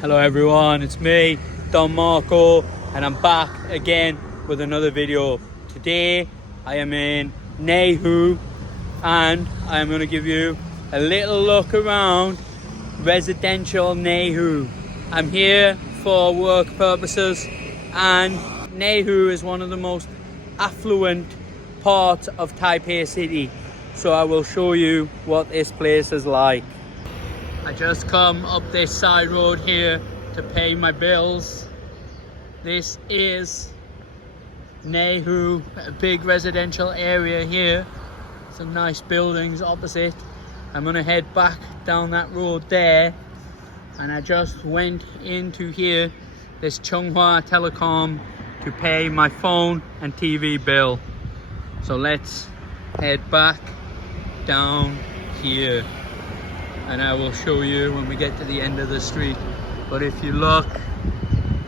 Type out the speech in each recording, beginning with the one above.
Hello everyone, it's me, Maarko, and I'm back again with another video. Today I am in Neihu and I'm going to give you a little look around residential Neihu. I'm here for work purposes, and Neihu is one of the most affluent parts of Taipei city. So I will show you what this place is like. I just come up this side road here to pay my bills. This is Neihu, a big residential area here. Some nice buildings opposite. I'm gonna head back down that road there, and I just went into here, this Chunghua Telecom, to pay my phone and TV bill. So let's head back down here, and I will show you when we get to the end of the street. But if you look,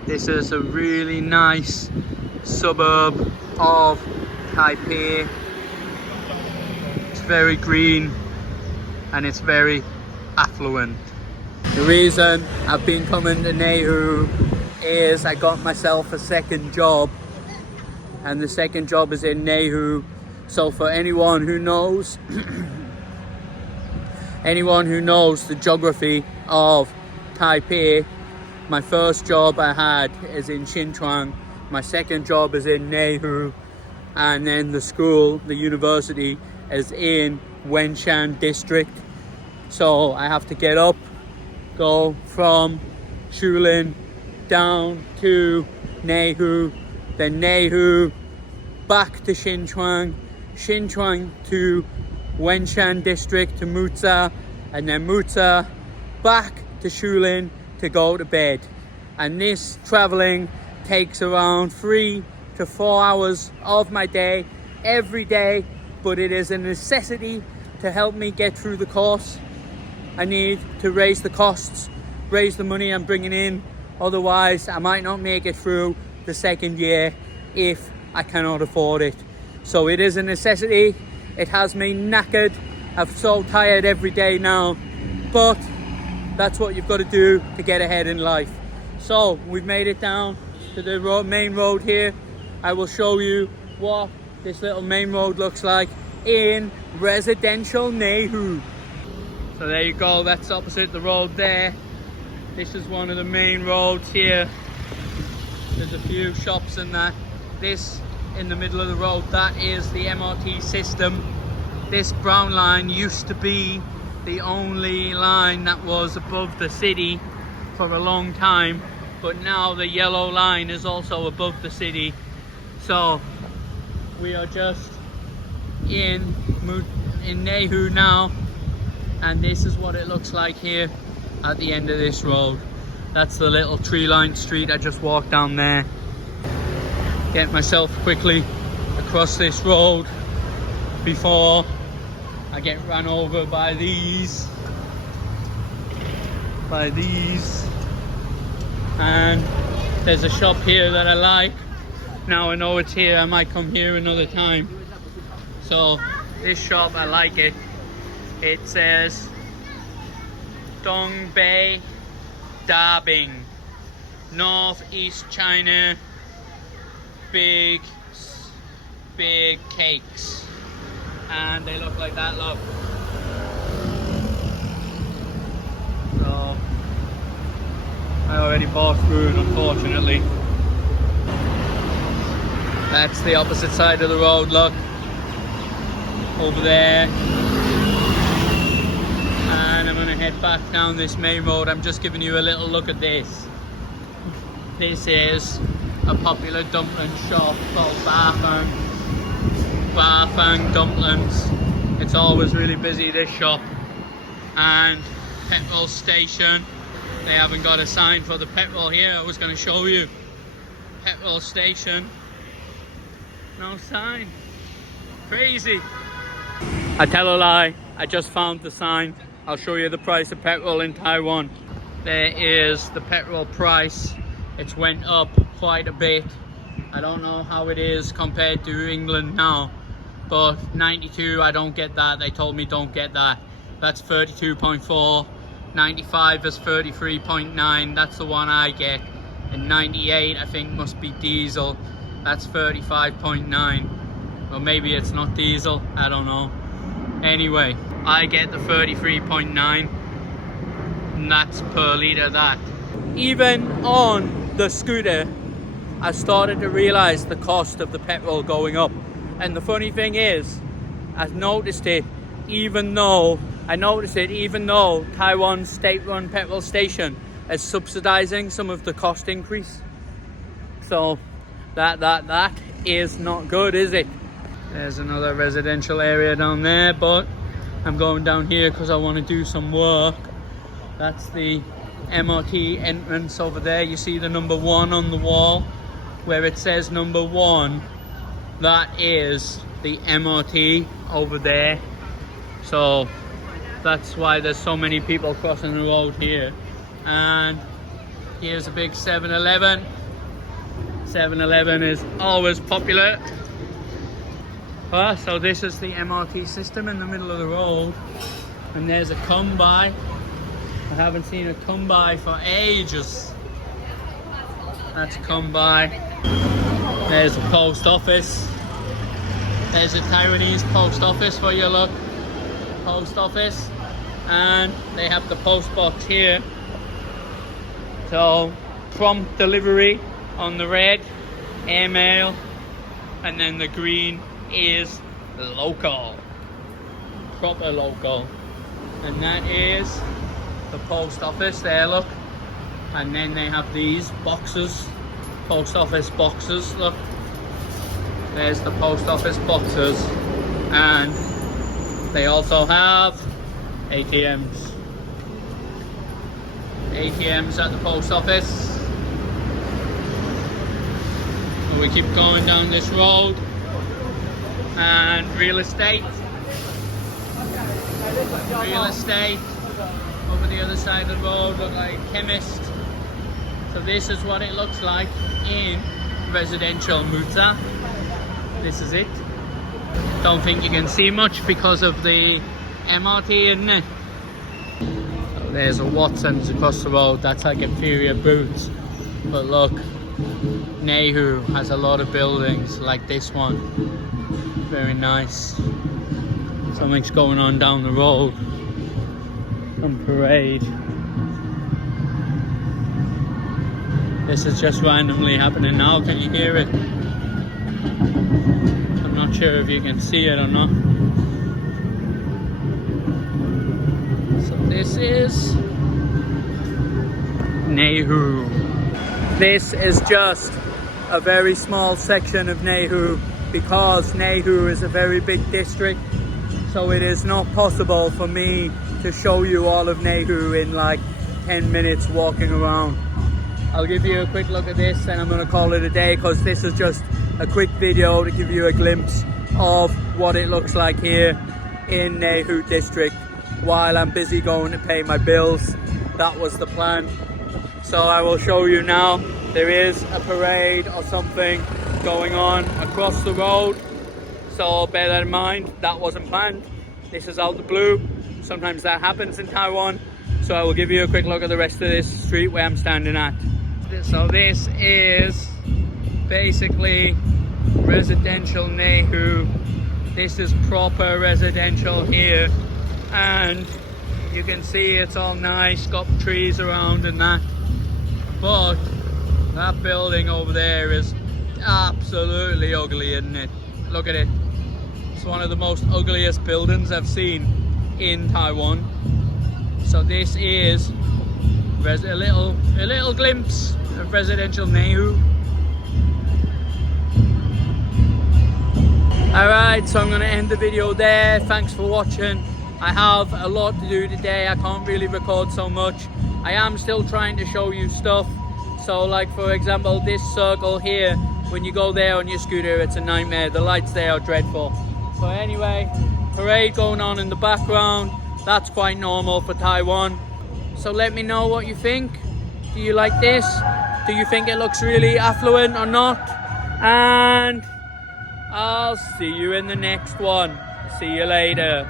this is a really nice suburb of Taipei. It's very green and it's very affluent. The reason I've been coming to Neihu is I got myself a second job, and the second job is in Neihu. So for anyone who knows the geography of Taipei, my first job I had is in Xinchuan, my second job is in Neihu, and then the university is in Wenshan district. So I have to get up, go from Shulin down to Neihu, then Neihu back to Xinchuan, Xinchuan to Wenshan district to Mutsa, and then Mutsa back to Shulin to go to bed. And this traveling takes around 3 to 4 hours of my day every day, but it is a necessity to help me get through the course. I need to raise the costs, raise the money I'm bringing in, otherwise I might not make it through the second year if I cannot afford it. So it is a necessity. It has me knackered. I'm so tired every day now, but that's what you've got to do to get ahead in life. So we've made it down to the main road here. I will show you what this little main road looks like in residential Neihu. So there you go, that's opposite the road there. This is one of the main roads here. There's a few shops in that. This in the middle of the road, that is the MRT system. This brown line used to be the only line that was above the city for a long time, but now the yellow line is also above the city. So we are just in Neihu now, and this is what it looks like here at the end of this road. That's the little tree-lined street. I just walked down there, get myself quickly across this road before I get run over by these, and there's a shop here that I like. Now I know it's here, I might come here another time. So this shop, I like it. It says Dongbei Dabing, Northeast China, big cakes, and they look like that, look. So I already bought food, unfortunately. That's the opposite side of the road, look, over there. And I'm gonna head back down this main road. I'm just giving you a little look at this. This is a popular dumpling shop called Bafang Dumplings. It's always really busy, this shop. And petrol station. They haven't got a sign for the petrol here. I was going to show you. Petrol station. No sign. Crazy. I tell a lie. I just found the sign. I'll show you the price of petrol in Taiwan. There is the petrol price. It's went up quite a bit. I don't know how it is compared to England now, but 92, I don't get that. They told me don't get that. That's 32.4 95 is 33.9, that's the one I get. And 98 I think must be diesel, that's 35.9. Or maybe it's not diesel, I don't know. Anyway, I get the 33.9, and that's per litre that. Even on the scooter, I started to realize the cost of the petrol going up. And the funny thing is, I've noticed it even though Taiwan's state-run petrol station is subsidizing some of the cost increase. So that is not good, is it? There's another residential area down there, but I'm going down here because I want to do some work. That's the MRT entrance over there. You see the number 1 on the wall where it says number 1. That is the MRT over there. So that's why there's so many people crossing the road here. And here's a big 7-Eleven. 7-Eleven is always popular. So this is the MRT system in the middle of the road, and there's a come-by. I haven't seen a come-by for ages. That's come-by. There's a post office. There's a Taiwanese post office where you look. Post office. And they have the post box here. So, prompt delivery on the red, airmail, and then the green is local, proper local. And that is the post office there, look. And then they have these boxes, post office boxes, look. There's the post office boxes. And they also have ATMs. ATMs at the post office. We keep going down this road. And real estate over the other side of the road, look like a chemist. So this is what it looks like in residential Muta. This is it. Don't think you can see much because of the MRT, isn't it? So there's a Watson's across the road, that's like inferior boots. But look, Neihu has a lot of buildings like this one. Very nice. Something's going on down the road. Some parade. This is just randomly happening now. Can you hear it? I'm not sure if you can see it or not. So this is Neihu. This is just a very small section of Neihu, because Neihu is a very big district, so it is not possible for me to show you all of Neihu in like 10 minutes walking around. I'll give you a quick look at this and I'm going to call it a day, because this is just a quick video to give you a glimpse of what it looks like here in Neihu district while I'm busy going to pay my bills. That was the plan. So I will show you now. There is a parade or something going on across the road, so bear that in mind. That wasn't planned. This is out the blue. Sometimes that happens in Taiwan. So I will give you a quick look at the rest of this street where I'm standing at. So this is basically residential Neihu. This is proper residential here, and you can see it's all nice, got trees around and that. But that building over there is absolutely ugly, isn't it? Look at it. It's one of the most ugliest buildings I've seen in Taiwan. So this is a little glimpse of residential Neihu. Alright, so I'm going to end the video there. Thanks for watching. I have a lot to do today. I can't really record so much. I am still trying to show you stuff. So like for example, this circle here, when you go there on your scooter, it's a nightmare. The lights there are dreadful. But anyway, parade going on in the background. That's quite normal for Taiwan. So let me know what you think. Do you like this? Do you think it looks really affluent or not? And I'll see you in the next one. See you later.